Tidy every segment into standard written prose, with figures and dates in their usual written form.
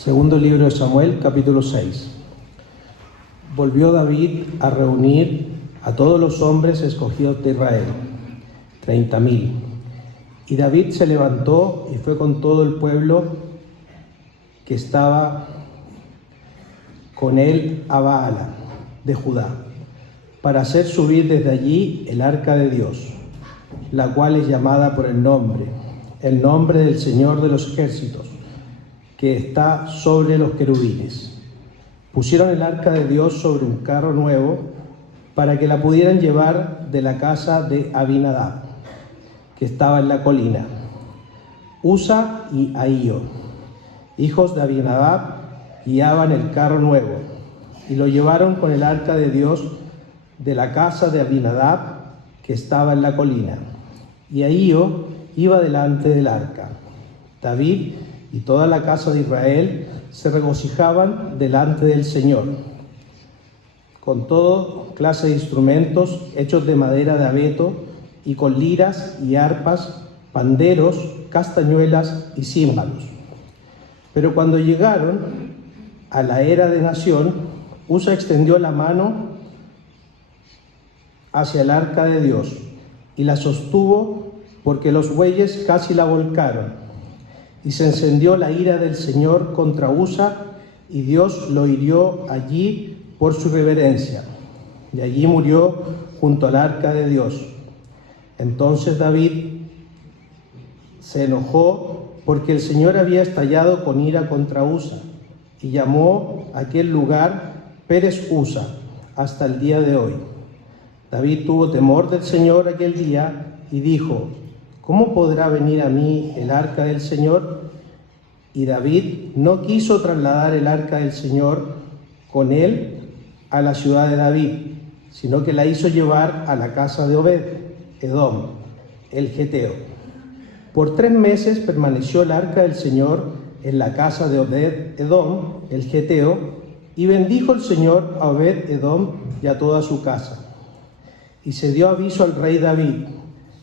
Segundo libro de Samuel, capítulo 6. Volvió David a reunir a todos los hombres escogidos de Israel, 30,000. Y David se levantó y fue con todo el pueblo que estaba con él a Baala de Judá, para hacer subir desde allí el arca de Dios, la cual es llamada por el nombre del Señor de los ejércitos, que está sobre los querubines. Pusieron el arca de Dios sobre un carro nuevo para que la pudieran llevar de la casa de Abinadab, que estaba en la colina. Usa y Ahío, hijos de Abinadab, guiaban el carro nuevo y lo llevaron con el arca de Dios de la casa de Abinadab, que estaba en la colina. Y Ahío iba delante del arca. David y toda la casa de Israel se regocijaban delante del Señor, con toda clase de instrumentos hechos de madera de abeto, y con liras y arpas, panderos, castañuelas y címbalos. Pero cuando llegaron a la era de nación, Usa extendió la mano hacia el arca de Dios y la sostuvo, porque los bueyes casi la volcaron. Y se encendió la ira del Señor contra Usa, y Dios lo hirió allí por su reverencia, y allí murió junto al arca de Dios. Entonces David se enojó porque el Señor había estallado con ira contra Usa, y llamó a aquel lugar Pérez Usa hasta el día de hoy. David tuvo temor del Señor aquel día y dijo: ¿cómo podrá venir a mí el arca del Señor? Y David no quiso trasladar el arca del Señor con él a la ciudad de David, sino que la hizo llevar a la casa de Obed-Edom, el geteo. Por 3 meses permaneció el arca del Señor en la casa de Obed-Edom, el geteo, y bendijo el Señor a Obed-Edom y a toda su casa. Y se dio aviso al rey David: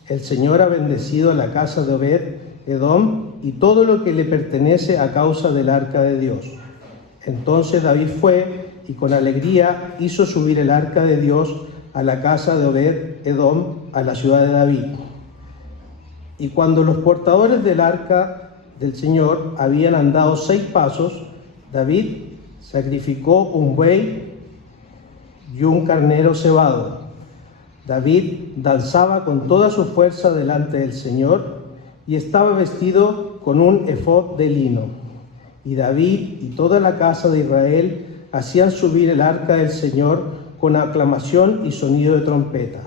el Señor ha bendecido a la casa de Obed-Edom y todo lo que le pertenece a causa del arca de Dios. Entonces David fue y con alegría hizo subir el arca de Dios a la casa de Obed-Edom, a la ciudad de David. Y cuando los portadores del arca del Señor habían andado 6 pasos, David sacrificó un buey y un carnero cebado. David danzaba con toda su fuerza delante del Señor y estaba vestido con un efod de lino. Y David y toda la casa de Israel hacían subir el arca del Señor con aclamación y sonido de trompeta.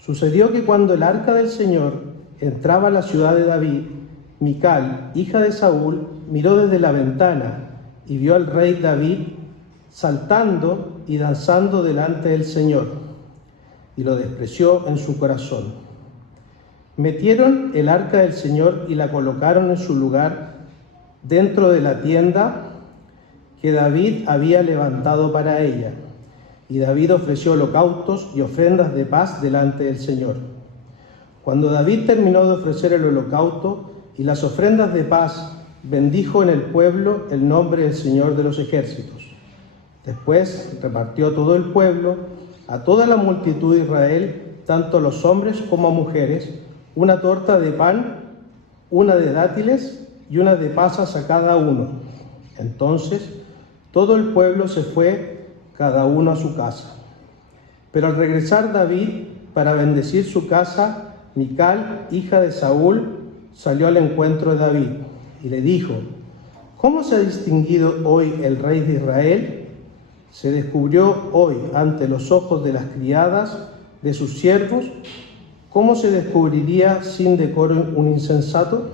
Sucedió que cuando el arca del Señor entraba a la ciudad de David, Mical, hija de Saúl, miró desde la ventana y vio al rey David saltando y danzando delante del Señor, y lo despreció en su corazón. Metieron el arca del Señor y la colocaron en su lugar dentro de la tienda que David había levantado para ella. Y David ofreció holocaustos y ofrendas de paz delante del Señor. Cuando David terminó de ofrecer el holocausto y las ofrendas de paz, bendijo en el pueblo el nombre del Señor de los ejércitos. Después repartió a todo el pueblo, a toda la multitud de Israel, tanto a los hombres como a mujeres, una torta de pan, una de dátiles y una de pasas a cada uno. Entonces todo el pueblo se fue, cada uno a su casa. Pero al regresar David para bendecir su casa, Mical, hija de Saúl, salió al encuentro de David y le dijo: ¿cómo se ha distinguido hoy el rey de Israel? Se descubrió hoy ante los ojos de las criadas de sus siervos. ¿Cómo se descubriría sin decoro un insensato?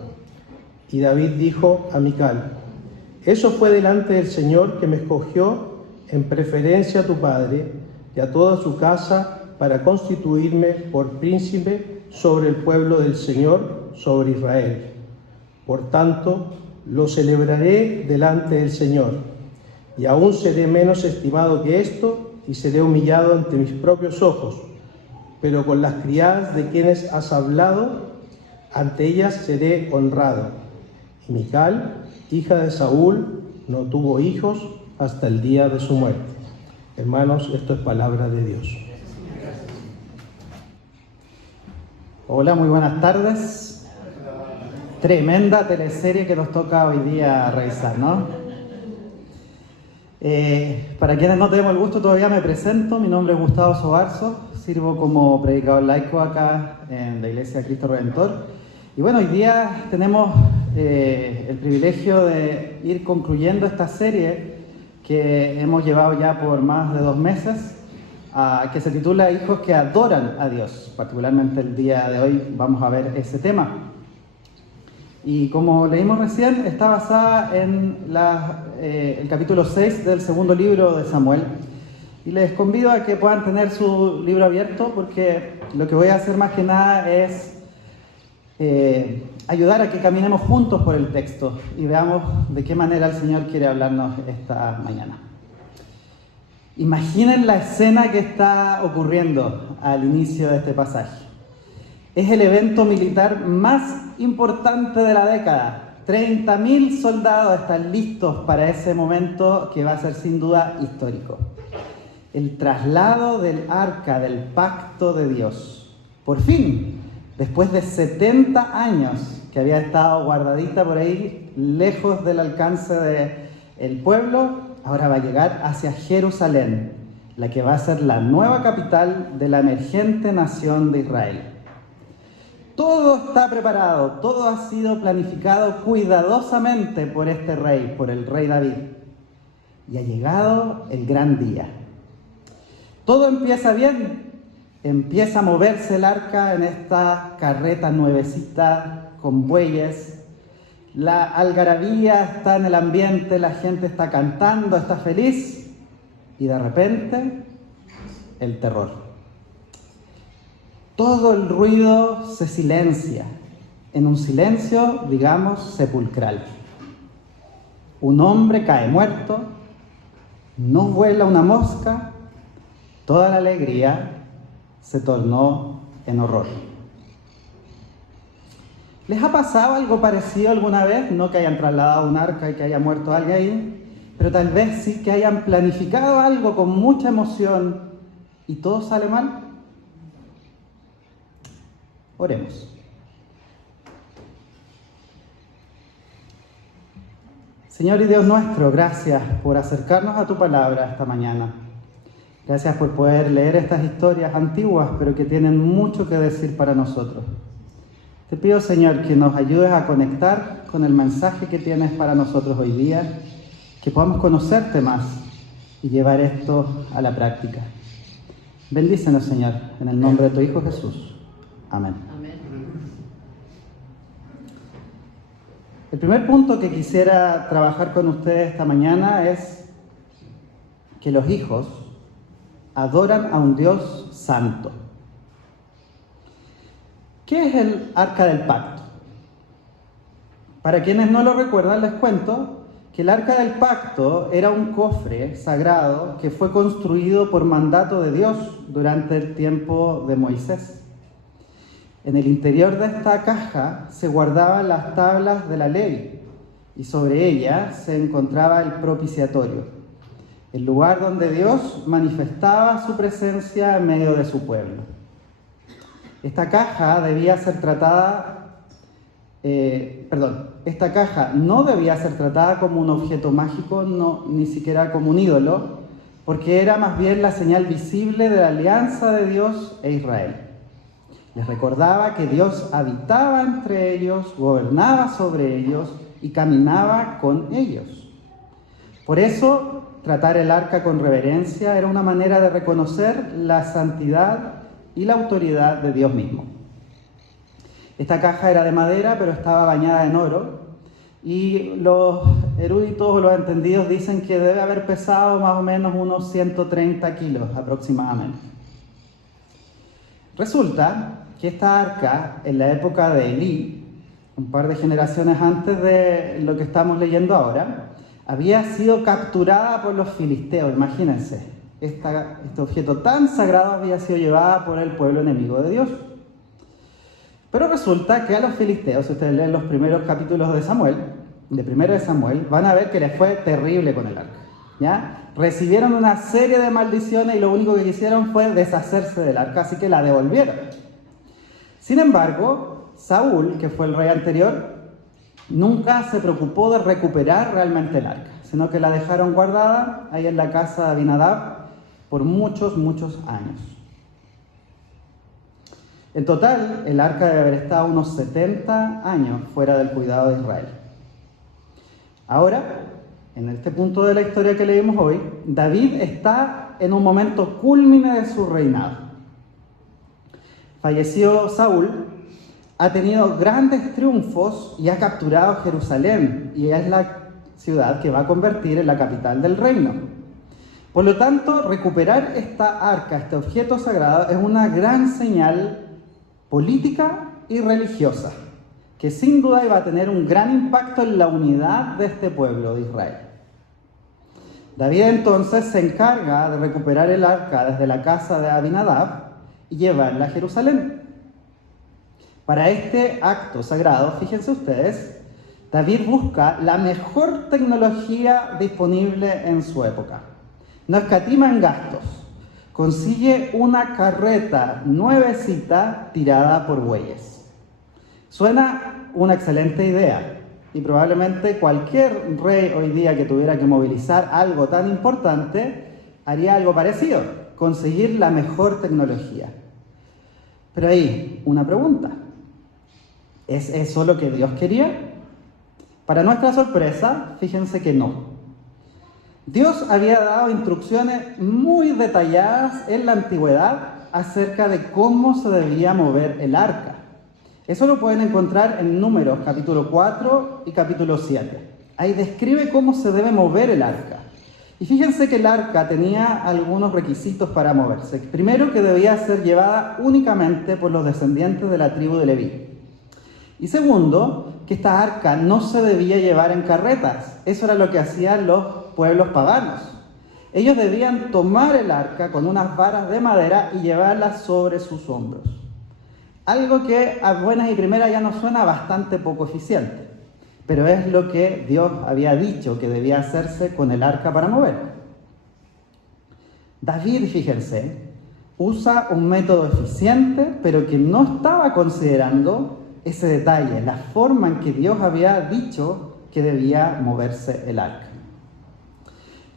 Y David dijo a Mical: eso fue delante del Señor, que me escogió en preferencia a tu padre y a toda su casa para constituirme por príncipe sobre el pueblo del Señor, sobre Israel. Por tanto, lo celebraré delante del Señor, y aún seré menos estimado que esto, y seré humillado ante mis propios ojos. Pero con las criadas de quienes has hablado, ante ellas seré honrado. Y Mical hija de Saúl, no tuvo hijos hasta el día de su muerte. Hermanos, esto es palabra de Dios. Hola, muy buenas tardes. Tremenda teleserie que nos toca hoy día revisar, ¿no? Para quienes no tenemos el gusto, todavía me presento. Mi nombre es Gustavo Sobarzo, sirvo como predicador laico acá en la Iglesia Cristo Redentor. Y bueno, hoy día tenemos el privilegio de ir concluyendo esta serie que hemos llevado ya por más de 2 meses, que se titula Hijos que adoran a Dios. Particularmente el día de hoy vamos a ver ese tema. Y como leímos recién, está basada en el capítulo 6 del segundo libro de Samuel. Y les convido a que puedan tener su libro abierto, porque lo que voy a hacer más que nada es ayudar a que caminemos juntos por el texto y veamos de qué manera el Señor quiere hablarnos esta mañana. Imaginen la escena que está ocurriendo al inicio de este pasaje. Es el evento militar más importante de la década. 30.000 soldados están listos para ese momento que va a ser sin duda histórico. El traslado del arca del pacto de Dios. Por fin, después de 70 años que había estado guardadita por ahí, lejos del alcance del pueblo, ahora va a llegar hacia Jerusalén, la que va a ser la nueva capital de la emergente nación de Israel. Todo está preparado, todo ha sido planificado cuidadosamente por este rey, por el rey David. Y ha llegado el gran día. Todo empieza bien. Empieza a moverse el arca en esta carreta nuevecita con bueyes. La algarabía está en el ambiente, la gente está cantando, está feliz. Y de repente, el terror. Todo el ruido se silencia, en un silencio, digamos, sepulcral. Un hombre cae muerto, no vuela una mosca, toda la alegría se tornó en horror. ¿Les ha pasado algo parecido alguna vez? No que hayan trasladado un arca y que haya muerto alguien ahí, pero tal vez sí que hayan planificado algo con mucha emoción y todo sale mal. Oremos. Señor y Dios nuestro, gracias por acercarnos a tu palabra esta mañana. Gracias por poder leer estas historias antiguas, pero que tienen mucho que decir para nosotros. Te pido, Señor, que nos ayudes a conectar con el mensaje que tienes para nosotros hoy día, que podamos conocerte más y llevar esto a la práctica. Bendícenos, Señor, en el nombre de tu Hijo Jesús. Amén. El primer punto que quisiera trabajar con ustedes esta mañana es que los hijos adoran a un Dios santo. ¿Qué es el Arca del Pacto? Para quienes no lo recuerdan, les cuento que el Arca del Pacto era un cofre sagrado que fue construido por mandato de Dios durante el tiempo de Moisés. En el interior de esta caja se guardaban las tablas de la ley y sobre ella se encontraba el propiciatorio, el lugar donde Dios manifestaba su presencia en medio de su pueblo. Esta caja esta caja no debía ser tratada como un objeto mágico, ni siquiera como un ídolo, porque era más bien la señal visible de la alianza de Dios e Israel. Les recordaba que Dios habitaba entre ellos, gobernaba sobre ellos y caminaba con ellos. Por eso, tratar el arca con reverencia era una manera de reconocer la santidad y la autoridad de Dios mismo. Esta caja era de madera, pero estaba bañada en oro, y los eruditos o los entendidos dicen que debe haber pesado más o menos unos 130 kilos aproximadamente. Resulta que esta arca, en la época de Elí, un par de generaciones antes de lo que estamos leyendo ahora, había sido capturada por los filisteos. Imagínense, este objeto tan sagrado había sido llevada por el pueblo enemigo de Dios. Pero resulta que a los filisteos, si ustedes leen los primeros capítulos de Samuel, de 1 Samuel, van a ver que les fue terrible con el arca, ¿ya? Recibieron una serie de maldiciones y lo único que quisieron fue deshacerse del arca, así que la devolvieron. Sin embargo, Saúl, que fue el rey anterior, nunca se preocupó de recuperar realmente el arca, sino que la dejaron guardada ahí en la casa de Abinadab por muchos años. En total, el arca debe haber estado unos 70 años fuera del cuidado de Israel. Ahora, en este punto de la historia que leímos hoy, David está en un momento cúlmine de su reinado. Falleció Saúl, ha tenido grandes triunfos y ha capturado Jerusalén, y es la ciudad que va a convertir en la capital del reino. Por lo tanto, recuperar esta arca, este objeto sagrado, es una gran señal política y religiosa, que sin duda iba a tener un gran impacto en la unidad de este pueblo de Israel. David entonces se encarga de recuperar el arca desde la casa de Abinadab y llevarla a Jerusalén. Para este acto sagrado, fíjense ustedes, David busca la mejor tecnología disponible en su época. No escatima en gastos. Consigue una carreta nuevecita tirada por bueyes. Suena una excelente idea, y probablemente cualquier rey hoy día que tuviera que movilizar algo tan importante haría algo parecido, conseguir la mejor tecnología. Pero ahí, una pregunta. ¿Es eso lo que Dios quería? Para nuestra sorpresa, fíjense que no. Dios había dado instrucciones muy detalladas en la antigüedad acerca de cómo se debía mover el arca. Eso lo pueden encontrar en Números, capítulo 4 y capítulo 7. Ahí describe cómo se debe mover el arca. Y fíjense que el arca tenía algunos requisitos para moverse. Primero, que debía ser llevada únicamente por los descendientes de la tribu de Leví. Y segundo, que esta arca no se debía llevar en carretas. Eso era lo que hacían los pueblos paganos. Ellos debían tomar el arca con unas varas de madera y llevarla sobre sus hombros. Algo que a buenas y primeras ya nos suena bastante poco eficiente, pero es lo que Dios había dicho que debía hacerse con el arca para mover. David, fíjense, usa un método eficiente, pero que no estaba considerando ese detalle, la forma en que Dios había dicho que debía moverse el arca.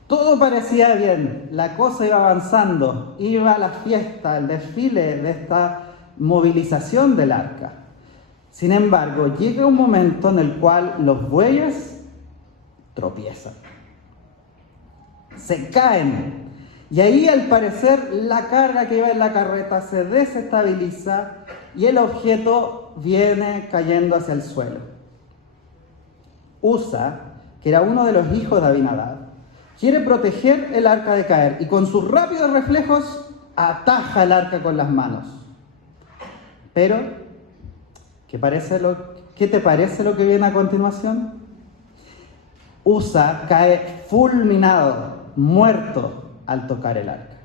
Todo parecía bien, la cosa iba avanzando, iba a la fiesta, el desfile de esta movilización del arca. Sin embargo, llega un momento en el cual los bueyes tropiezan, se caen, y ahí al parecer la carga que iba en la carreta se desestabiliza y el objeto viene cayendo hacia el suelo. Usa, que era uno de los hijos de Abinadab, quiere proteger el arca de caer y con sus rápidos reflejos ataja el arca con las manos. Pero, ¿qué te parece lo que viene a continuación? Usa cae fulminado, muerto al tocar el arca.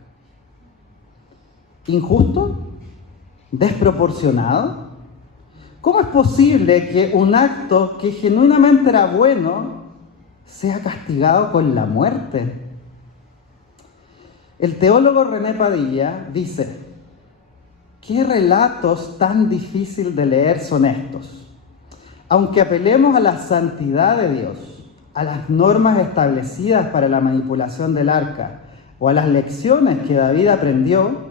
¿Injusto? ¿Desproporcionado? ¿Cómo es posible que un acto que genuinamente era bueno sea castigado con la muerte? El teólogo René Padilla dice: ¿qué relatos tan difíciles de leer son estos? Aunque apelemos a la santidad de Dios, a las normas establecidas para la manipulación del arca o a las lecciones que David aprendió,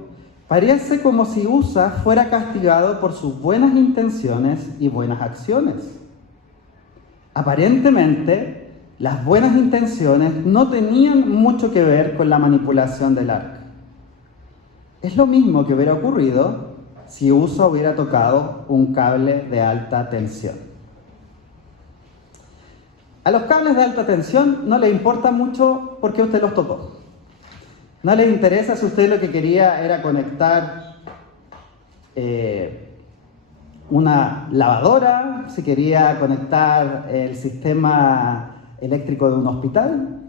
parece como si Usa fuera castigado por sus buenas intenciones y buenas acciones. Aparentemente, las buenas intenciones no tenían mucho que ver con la manipulación del arca. Es lo mismo que hubiera ocurrido si Usa hubiera tocado un cable de alta tensión. A los cables de alta tensión no les importa mucho porque usted los tocó. No les interesa si usted lo que quería era conectar una lavadora, si quería conectar el sistema eléctrico de un hospital.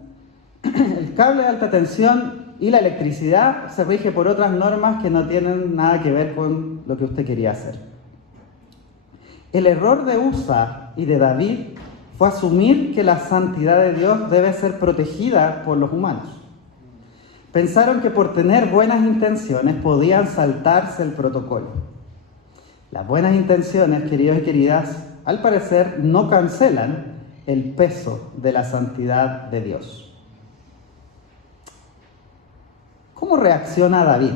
El cable de alta tensión y la electricidad se rige por otras normas que no tienen nada que ver con lo que usted quería hacer. El error de Usa y de David fue asumir que la santidad de Dios debe ser protegida por los humanos. Pensaron que por tener buenas intenciones podían saltarse el protocolo. Las buenas intenciones, queridos y queridas, al parecer no cancelan el peso de la santidad de Dios. ¿Cómo reacciona David?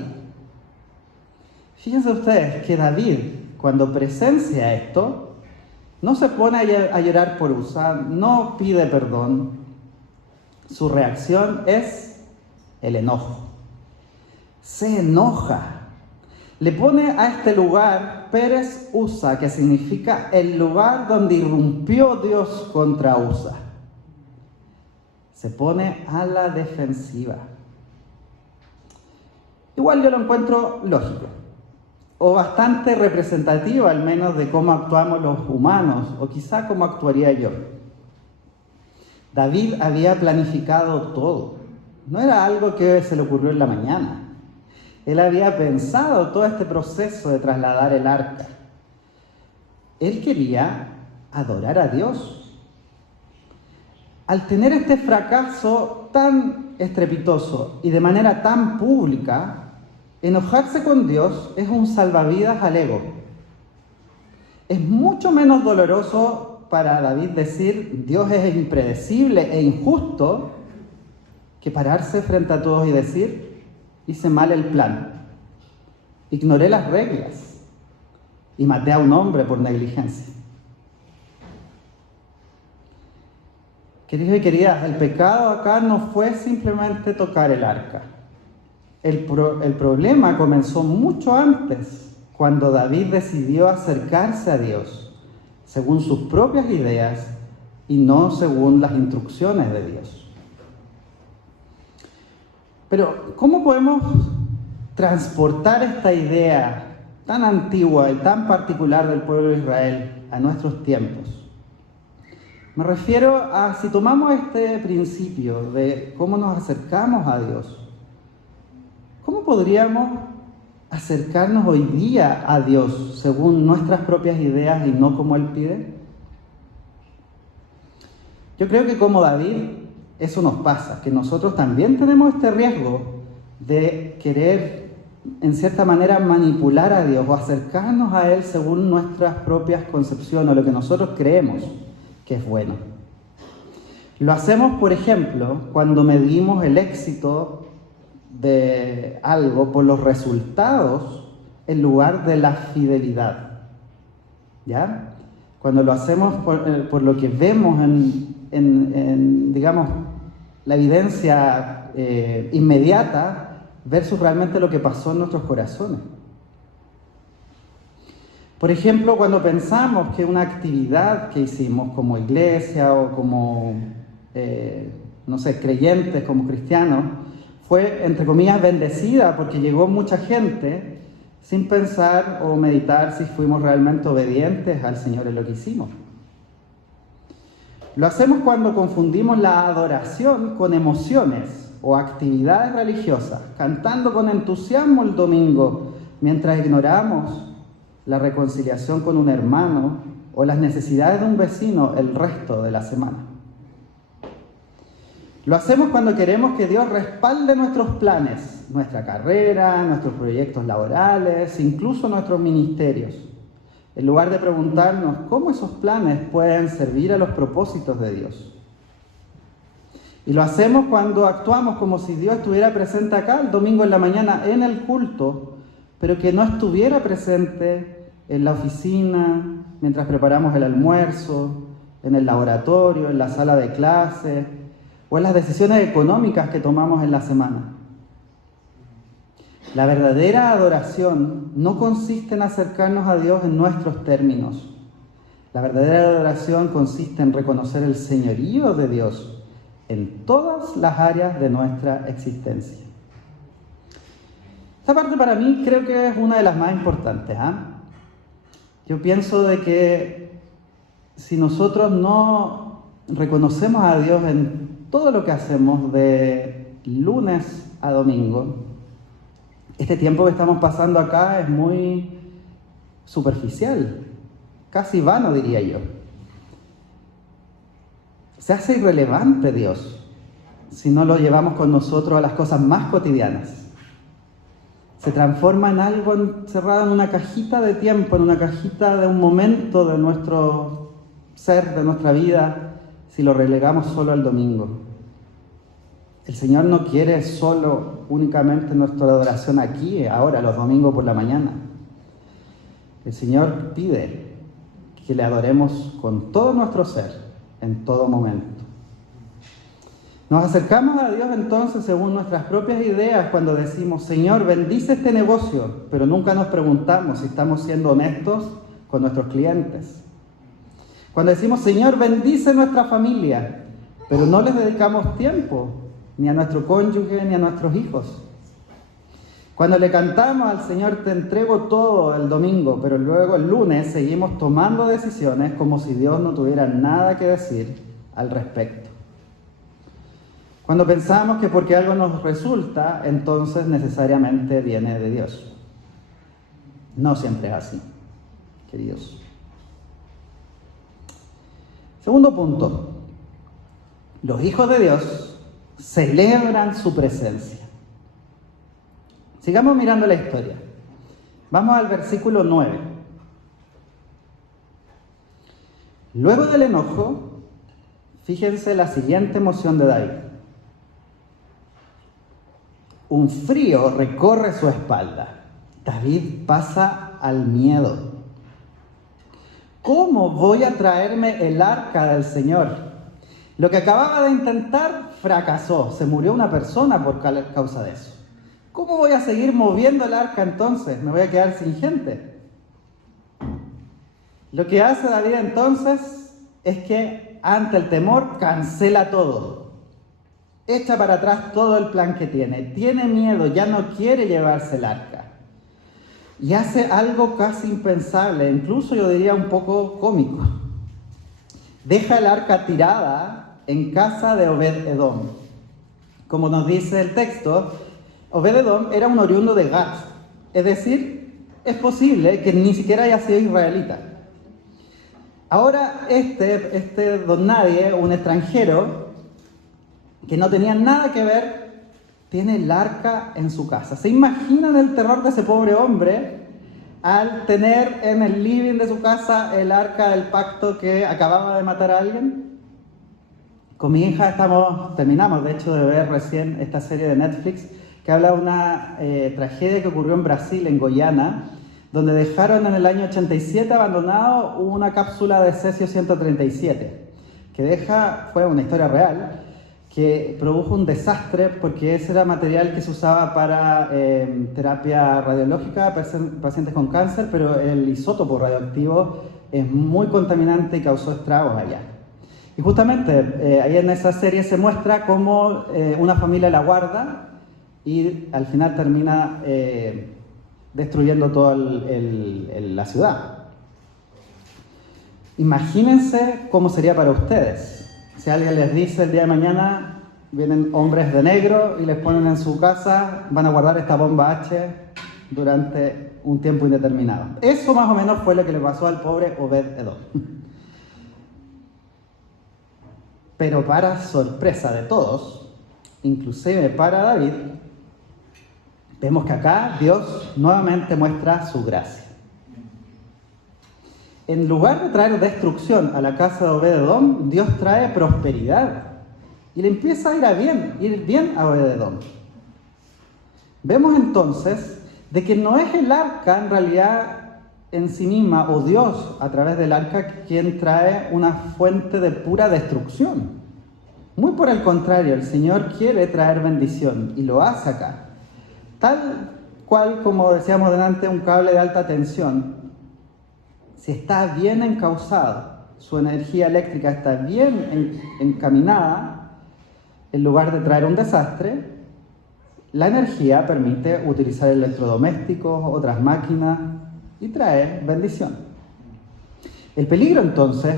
Fíjense ustedes que David, cuando presencia esto, no se pone a llorar por Usa, no pide perdón. Su reacción es el enojo. Se enoja. Le pone a este lugar Pérez Usa, que significa el lugar donde irrumpió Dios contra Usa. Se pone a la defensiva. Igual yo lo encuentro lógico, o bastante representativo al menos de cómo actuamos los humanos, o quizá cómo actuaría yo. David había planificado todo. No era algo que se le ocurrió en la mañana. Él había pensado todo este proceso de trasladar el arca. Él quería adorar a Dios. Al tener este fracaso tan estrepitoso y de manera tan pública, enojarse con Dios es un salvavidas al ego. Es mucho menos doloroso para David decir Dios es impredecible e injusto que pararse frente a todos y decir hice mal el plan, ignoré las reglas y maté a un hombre por negligencia. Queridos y queridas, el pecado acá no fue simplemente tocar el arca. El problema comenzó mucho antes, cuando David decidió acercarse a Dios según sus propias ideas y no según las instrucciones de Dios. Pero, ¿cómo podemos transportar esta idea tan antigua y tan particular del pueblo de Israel a nuestros tiempos? Me refiero a si tomamos este principio de cómo nos acercamos a Dios, ¿cómo podríamos acercarnos hoy día a Dios según nuestras propias ideas y no como Él pide? Yo creo que como David, eso nos pasa, que nosotros también tenemos este riesgo de querer, en cierta manera, manipular a Dios o acercarnos a Él según nuestras propias concepciones o lo que nosotros creemos que es bueno. Lo hacemos, por ejemplo, cuando medimos el éxito de algo por los resultados en lugar de la fidelidad. ¿Ya? Cuando lo hacemos por lo que vemos en digamos, la evidencia inmediata versus realmente lo que pasó en nuestros corazones. Por ejemplo, cuando pensamos que una actividad que hicimos como iglesia o como, creyentes, como cristianos, fue, entre comillas, bendecida porque llegó mucha gente sin pensar o meditar si fuimos realmente obedientes al Señor en lo que hicimos. Lo hacemos cuando confundimos la adoración con emociones o actividades religiosas, cantando con entusiasmo el domingo, mientras ignoramos la reconciliación con un hermano o las necesidades de un vecino el resto de la semana. Lo hacemos cuando queremos que Dios respalde nuestros planes, nuestra carrera, nuestros proyectos laborales, incluso nuestros ministerios, en lugar de preguntarnos cómo esos planes pueden servir a los propósitos de Dios. Y lo hacemos cuando actuamos como si Dios estuviera presente acá el domingo en la mañana en el culto, pero que no estuviera presente en la oficina, mientras preparamos el almuerzo, en el laboratorio, en la sala de clase, o en las decisiones económicas que tomamos en la semana. La verdadera adoración no consiste en acercarnos a Dios en nuestros términos. La verdadera adoración consiste en reconocer el señorío de Dios en todas las áreas de nuestra existencia. Esta parte para mí creo que es una de las más importantes. Yo pienso de que si nosotros no reconocemos a Dios en todo lo que hacemos de lunes a domingo, este tiempo que estamos pasando acá es muy superficial, casi vano diría yo. Se hace irrelevante Dios si no lo llevamos con nosotros a las cosas más cotidianas. Se transforma en algo encerrado en una cajita de tiempo, en una cajita de un momento de nuestro ser, de nuestra vida, si lo relegamos solo al domingo. El Señor no quiere solo, únicamente nuestra adoración aquí, ahora, los domingos por la mañana. El Señor pide que le adoremos con todo nuestro ser, en todo momento. Nos acercamos a Dios entonces según nuestras propias ideas cuando decimos, Señor, bendice este negocio, pero nunca nos preguntamos si estamos siendo honestos con nuestros clientes. Cuando decimos, Señor, bendice nuestra familia, pero no les dedicamos tiempo, ni a nuestro cónyuge, ni a nuestros hijos. Cuando le cantamos al Señor, te entrego todo el domingo, pero luego el lunes seguimos tomando decisiones como si Dios no tuviera nada que decir al respecto. Cuando pensamos que porque algo nos resulta, entonces necesariamente viene de Dios. No siempre es así, queridos. Segundo punto. Los hijos de Dios celebran su presencia. Sigamos mirando la historia. Vamos al versículo 9. Luego del enojo, fíjense la siguiente emoción de David. Un frío recorre su espalda. David pasa al miedo. ¿Cómo voy a traerme el arca del Señor? Lo que acababa de intentar fracasó. Se murió una persona por causa de eso. ¿Cómo voy a seguir moviendo el arca entonces? Me voy a quedar sin gente. Lo que hace David entonces es que ante el temor cancela todo. Echa para atrás todo el plan que tiene. Tiene miedo, ya no quiere llevarse el arca. Y hace algo casi impensable, incluso yo diría un poco cómico. Deja el arca tirada en casa de Obed-Edom. Como nos dice el texto, Obed-Edom era un oriundo de Gat. Es decir, es posible que ni siquiera haya sido israelita. Ahora este don nadie, un extranjero, que no tenía nada que ver, tiene el arca en su casa. ¿Se imaginan el terror de ese pobre hombre al tener en el living de su casa el arca del pacto que acababa de matar a alguien? Con mi hija terminamos de hecho de ver recién esta serie de Netflix que habla de una tragedia que ocurrió en Brasil, en Goiânia, donde dejaron en el año 87 abandonado una cápsula de Cesio-137, que fue una historia real, que produjo un desastre porque ese era material que se usaba para terapia radiológica, pacientes con cáncer, pero el isótopo radioactivo es muy contaminante y causó estragos allá. Y justamente ahí en esa serie se muestra cómo una familia la guarda y al final termina destruyendo toda la ciudad. Imagínense cómo sería para ustedes. Si alguien les dice el día de mañana, vienen hombres de negro y les ponen en su casa, van a guardar esta bomba H durante un tiempo indeterminado. Eso más o menos fue lo que le pasó al pobre Obed-Edom. Pero para sorpresa de todos, inclusive para David, vemos que acá Dios nuevamente muestra su gracia. En lugar de traer destrucción a la casa de Obed-Edom, Dios trae prosperidad. Y le empieza a ir bien a Obed-Edom. Vemos entonces de que no es el arca en realidad en sí misma, o Dios a través del arca, quien trae una fuente de pura destrucción. Muy por el contrario, el Señor quiere traer bendición y lo hace acá. Tal cual, como decíamos delante, un cable de alta tensión. Si está bien encauzado, su energía eléctrica está bien encaminada, en lugar de traer un desastre, la energía permite utilizar electrodomésticos, otras máquinas y traer bendición. El peligro entonces,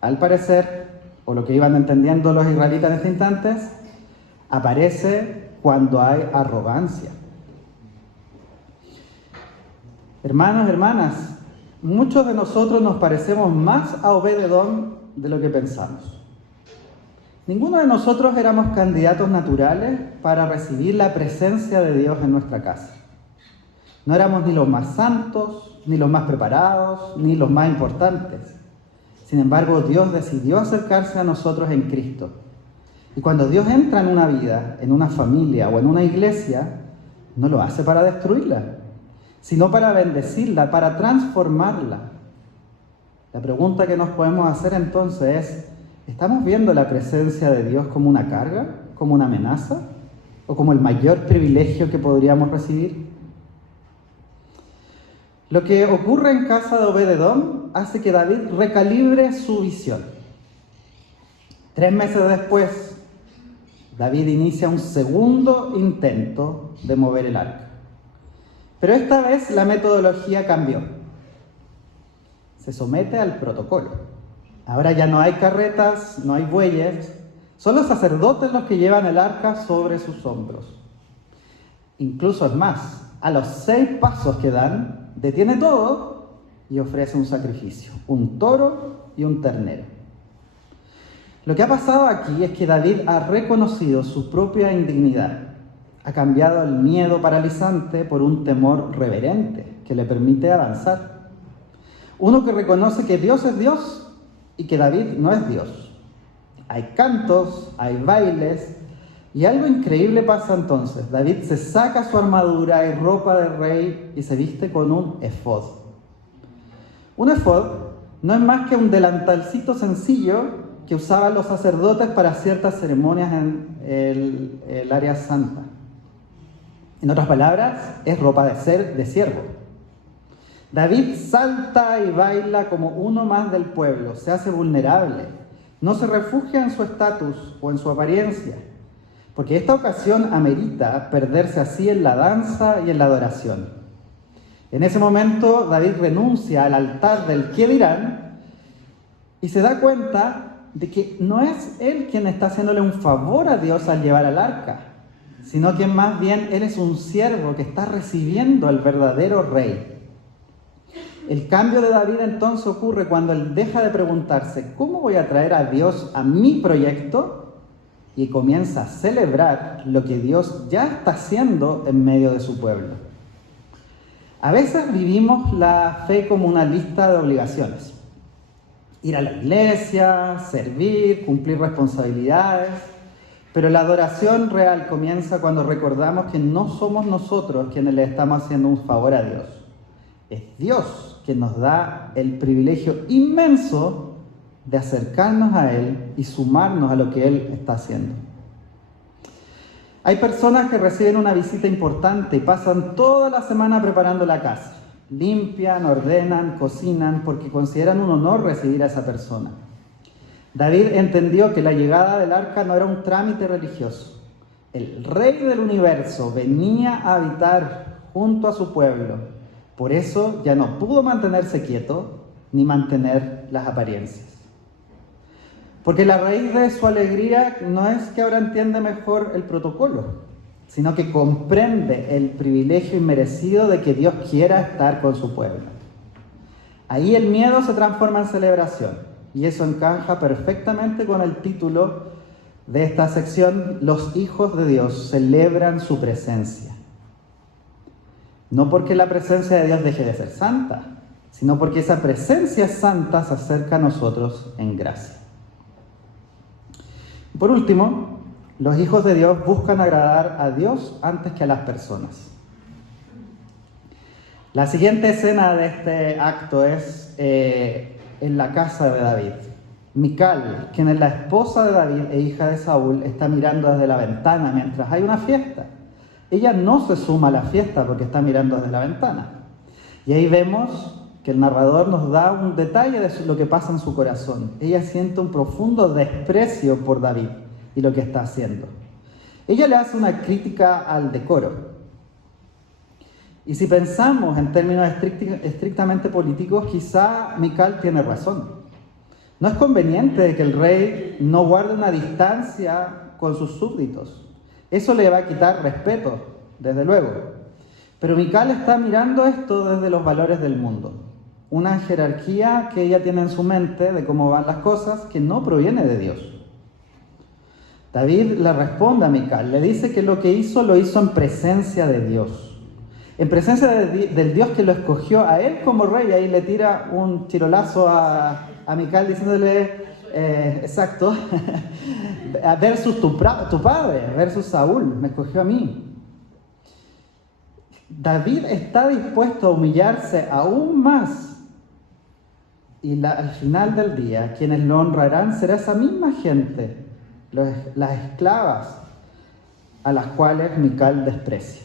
al parecer, o lo que iban entendiendo los israelitas en este instante, aparece cuando hay arrogancia. Hermanos, hermanas, muchos de nosotros nos parecemos más a Obed-Edom de lo que pensamos. Ninguno de nosotros éramos candidatos naturales para recibir la presencia de Dios en nuestra casa. No éramos ni los más santos, ni los más preparados, ni los más importantes. Sin embargo, Dios decidió acercarse a nosotros en Cristo. Y cuando Dios entra en una vida, en una familia o en una iglesia, no lo hace para destruirla, sino para bendecirla, para transformarla. La pregunta que nos podemos hacer entonces es, ¿estamos viendo la presencia de Dios como una carga, como una amenaza, o como el mayor privilegio que podríamos recibir? Lo que ocurre en casa de Obed-Edom hace que David recalibre su visión. 3 meses después, David inicia un segundo intento de mover el arca. Pero esta vez la metodología cambió. Se somete al protocolo. Ahora ya no hay carretas, no hay bueyes, son los sacerdotes los que llevan el arca sobre sus hombros. Incluso es más, a los 6 pasos que dan, detiene todo y ofrece un sacrificio, un toro y un ternero. Lo que ha pasado aquí es que David ha reconocido su propia indignidad, ha cambiado el miedo paralizante por un temor reverente que le permite avanzar. Uno que reconoce que Dios es Dios y que David no es Dios. Hay cantos, hay bailes, y algo increíble pasa entonces. David se saca su armadura y ropa de rey y se viste con un efod. Un efod no es más que un delantalcito sencillo que usaban los sacerdotes para ciertas ceremonias en el área santa. En otras palabras, es ropa de siervo. David salta y baila como uno más del pueblo, se hace vulnerable, no se refugia en su estatus o en su apariencia, porque esta ocasión amerita perderse así en la danza y en la adoración. En ese momento, David renuncia al altar del qué dirán y se da cuenta de que no es él quien está haciéndole un favor a Dios al llevar al arca, sino que más bien él es un siervo que está recibiendo al verdadero rey. El cambio de David entonces ocurre cuando él deja de preguntarse ¿cómo voy a traer a Dios a mi proyecto? Y comienza a celebrar lo que Dios ya está haciendo en medio de su pueblo. A veces vivimos la fe como una lista de obligaciones. Ir a la iglesia, servir, cumplir responsabilidades. Pero la adoración real comienza cuando recordamos que no somos nosotros quienes le estamos haciendo un favor a Dios. Es Dios quien nos da el privilegio inmenso de acercarnos a Él y sumarnos a lo que Él está haciendo. Hay personas que reciben una visita importante y pasan toda la semana preparando la casa. Limpian, ordenan, cocinan, porque consideran un honor recibir a esa persona. David entendió que la llegada del arca no era un trámite religioso. El rey del universo venía a habitar junto a su pueblo. Por eso ya no pudo mantenerse quieto ni mantener las apariencias. Porque la raíz de su alegría no es que ahora entiende mejor el protocolo, sino que comprende el privilegio inmerecido de que Dios quiera estar con su pueblo. Ahí el miedo se transforma en celebración, y eso encaja perfectamente con el título de esta sección: Los hijos de Dios celebran su presencia. No porque la presencia de Dios deje de ser santa, sino porque esa presencia santa se acerca a nosotros en gracia. Por último, los hijos de Dios buscan agradar a Dios antes que a las personas. La siguiente escena de este acto es en la casa de David. Mical, quien es la esposa de David e hija de Saúl, está mirando desde la ventana mientras hay una fiesta. Ella no se suma a la fiesta porque está mirando desde la ventana. Y ahí vemos que el narrador nos da un detalle de lo que pasa en su corazón. Ella siente un profundo desprecio por David y lo que está haciendo. Ella le hace una crítica al decoro. Y si pensamos en términos estrictamente políticos, quizá Mical tiene razón. No es conveniente que el rey no guarde una distancia con sus súbditos. Eso le va a quitar respeto, desde luego. Pero Mical está mirando esto desde los valores del mundo. Una jerarquía que ella tiene en su mente de cómo van las cosas que no proviene de Dios. David le responde a Mical, le dice que lo que hizo lo hizo en presencia de Dios. En presencia del Dios que lo escogió a él como rey. Ahí le tira un chirolazo a Mical diciéndole, exacto, versus tu padre, versus Saúl, me escogió a mí. David está dispuesto a humillarse aún más. Y al final del día, quienes lo honrarán será esa misma gente, las esclavas a las cuales Mical desprecia.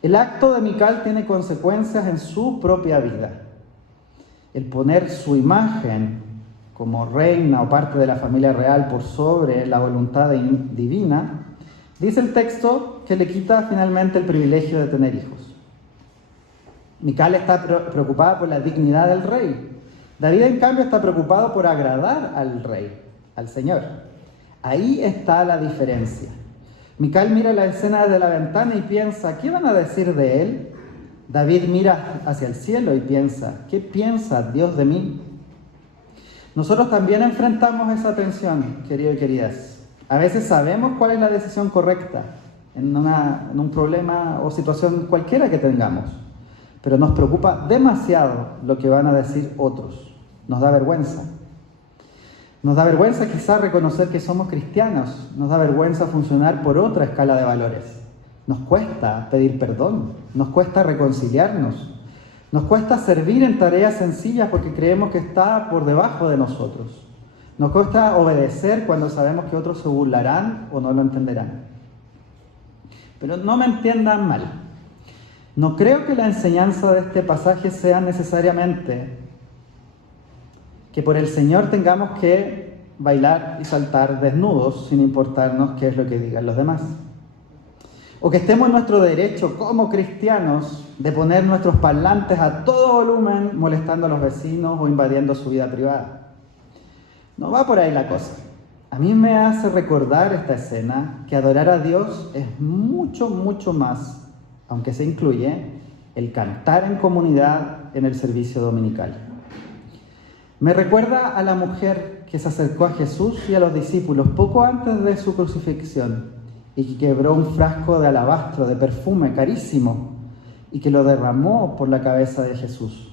El acto de Mical tiene consecuencias en su propia vida. El poner su imagen como reina o parte de la familia real por sobre la voluntad divina, dice el texto que le quita finalmente el privilegio de tener hijos. Mical está preocupada por la dignidad del rey. David, en cambio, está preocupado por agradar al rey, al Señor. Ahí está la diferencia. Mical mira la escena desde la ventana y piensa, ¿qué van a decir de él? David mira hacia el cielo y piensa, ¿qué piensa Dios de mí? Nosotros también enfrentamos esa tensión, queridos y queridas. A veces sabemos cuál es la decisión correcta en un problema o situación cualquiera que tengamos, pero nos preocupa demasiado lo que van a decir otros. Nos da vergüenza. Nos da vergüenza quizás reconocer que somos cristianos. Nos da vergüenza funcionar por otra escala de valores. Nos cuesta pedir perdón. Nos cuesta reconciliarnos. Nos cuesta servir en tareas sencillas porque creemos que está por debajo de nosotros. Nos cuesta obedecer cuando sabemos que otros se burlarán o no lo entenderán. Pero no me entiendan mal. No creo que la enseñanza de este pasaje sea necesariamente que por el Señor tengamos que bailar y saltar desnudos sin importarnos qué es lo que digan los demás. O que estemos en nuestro derecho como cristianos de poner nuestros parlantes a todo volumen molestando a los vecinos o invadiendo su vida privada. No va por ahí la cosa. A mí me hace recordar esta escena que adorar a Dios es mucho, mucho más, aunque se incluye el cantar en comunidad en el servicio dominical. Me recuerda a la mujer que se acercó a Jesús y a los discípulos poco antes de su crucifixión y que quebró un frasco de alabastro de perfume carísimo y que lo derramó por la cabeza de Jesús.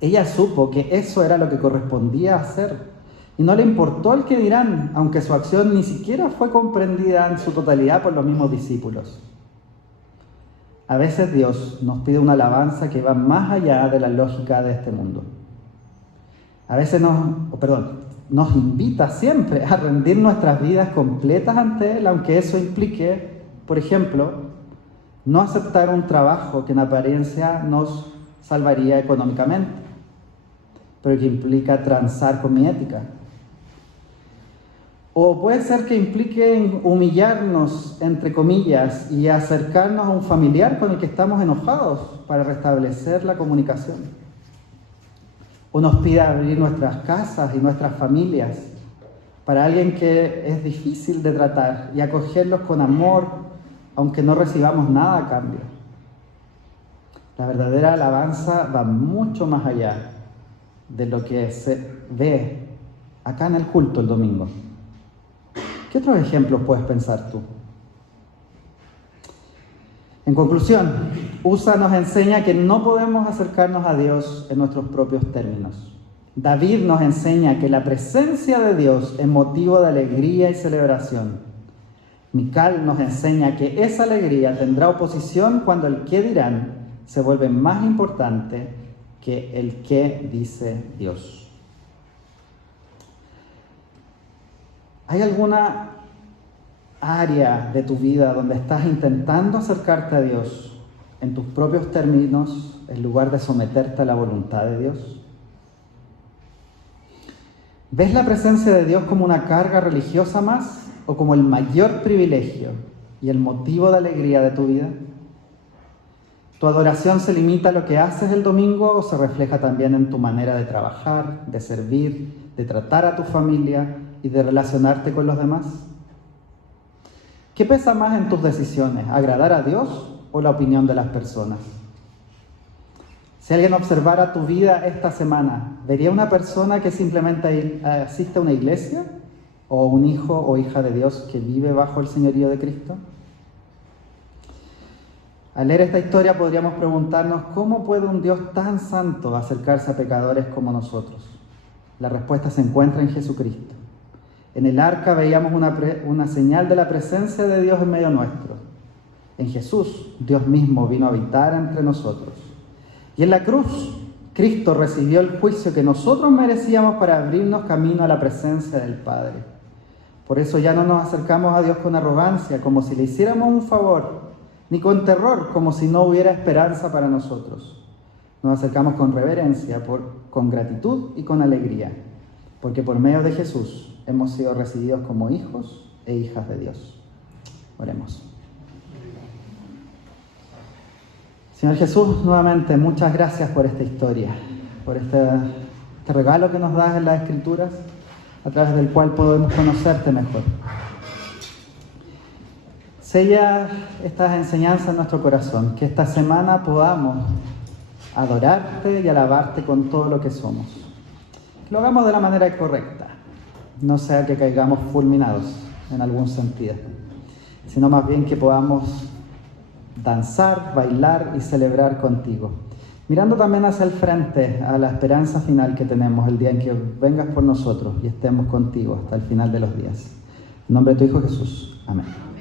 Ella supo que eso era lo que correspondía hacer y no le importó el que dirán, aunque su acción ni siquiera fue comprendida en su totalidad por los mismos discípulos. A veces Dios nos pide una alabanza que va más allá de la lógica de este mundo. A veces nos invita siempre a rendir nuestras vidas completas ante Él, aunque eso implique, por ejemplo, no aceptar un trabajo que en apariencia nos salvaría económicamente, pero que implica transar con mi ética. O puede ser que implique humillarnos, entre comillas, y acercarnos a un familiar con el que estamos enojados para restablecer la comunicación. O nos pide abrir nuestras casas y nuestras familias para alguien que es difícil de tratar y acogerlos con amor, aunque no recibamos nada a cambio. La verdadera alabanza va mucho más allá de lo que se ve acá en el culto el domingo. ¿Qué otros ejemplos puedes pensar tú? En conclusión, USA nos enseña que no podemos acercarnos a Dios en nuestros propios términos. David nos enseña que la presencia de Dios es motivo de alegría y celebración. Mical nos enseña que esa alegría tendrá oposición cuando el qué dirán se vuelve más importante que el qué dice Dios. ¿Hay alguna área de tu vida donde estás intentando acercarte a Dios en tus propios términos en lugar de someterte a la voluntad de Dios? ¿Ves la presencia de Dios como una carga religiosa más o como el mayor privilegio y el motivo de alegría de tu vida? ¿Tu adoración se limita a lo que haces el domingo o se refleja también en tu manera de trabajar, de servir, de tratar a tu familia y de relacionarte con los demás? ¿Qué pesa más en tus decisiones, agradar a Dios o la opinión de las personas? Si alguien observara tu vida esta semana, ¿vería una persona que simplemente asiste a una iglesia o un hijo o hija de Dios que vive bajo el señorío de Cristo? Al leer esta historia podríamos preguntarnos, ¿cómo puede un Dios tan santo acercarse a pecadores como nosotros? La respuesta se encuentra en Jesucristo. En el arca veíamos una señal de la presencia de Dios en medio nuestro. En Jesús, Dios mismo vino a habitar entre nosotros. Y en la cruz, Cristo recibió el juicio que nosotros merecíamos para abrirnos camino a la presencia del Padre. Por eso ya no nos acercamos a Dios con arrogancia, como si le hiciéramos un favor, ni con terror, como si no hubiera esperanza para nosotros. Nos acercamos con reverencia, con gratitud y con alegría, porque por medio de Jesús hemos sido recibidos como hijos e hijas de Dios. Oremos. Señor Jesús, nuevamente muchas gracias por esta historia, por este regalo que nos das en las Escrituras, a través del cual podemos conocerte mejor. Sella estas enseñanzas en nuestro corazón, que esta semana podamos adorarte y alabarte con todo lo que somos. Que lo hagamos de la manera correcta, no sea que caigamos fulminados en algún sentido, sino más bien que podamos danzar, bailar y celebrar contigo, mirando también hacia el frente, a la esperanza final que tenemos el día en que vengas por nosotros y estemos contigo hasta el final de los días. En nombre de tu Hijo Jesús. Amén.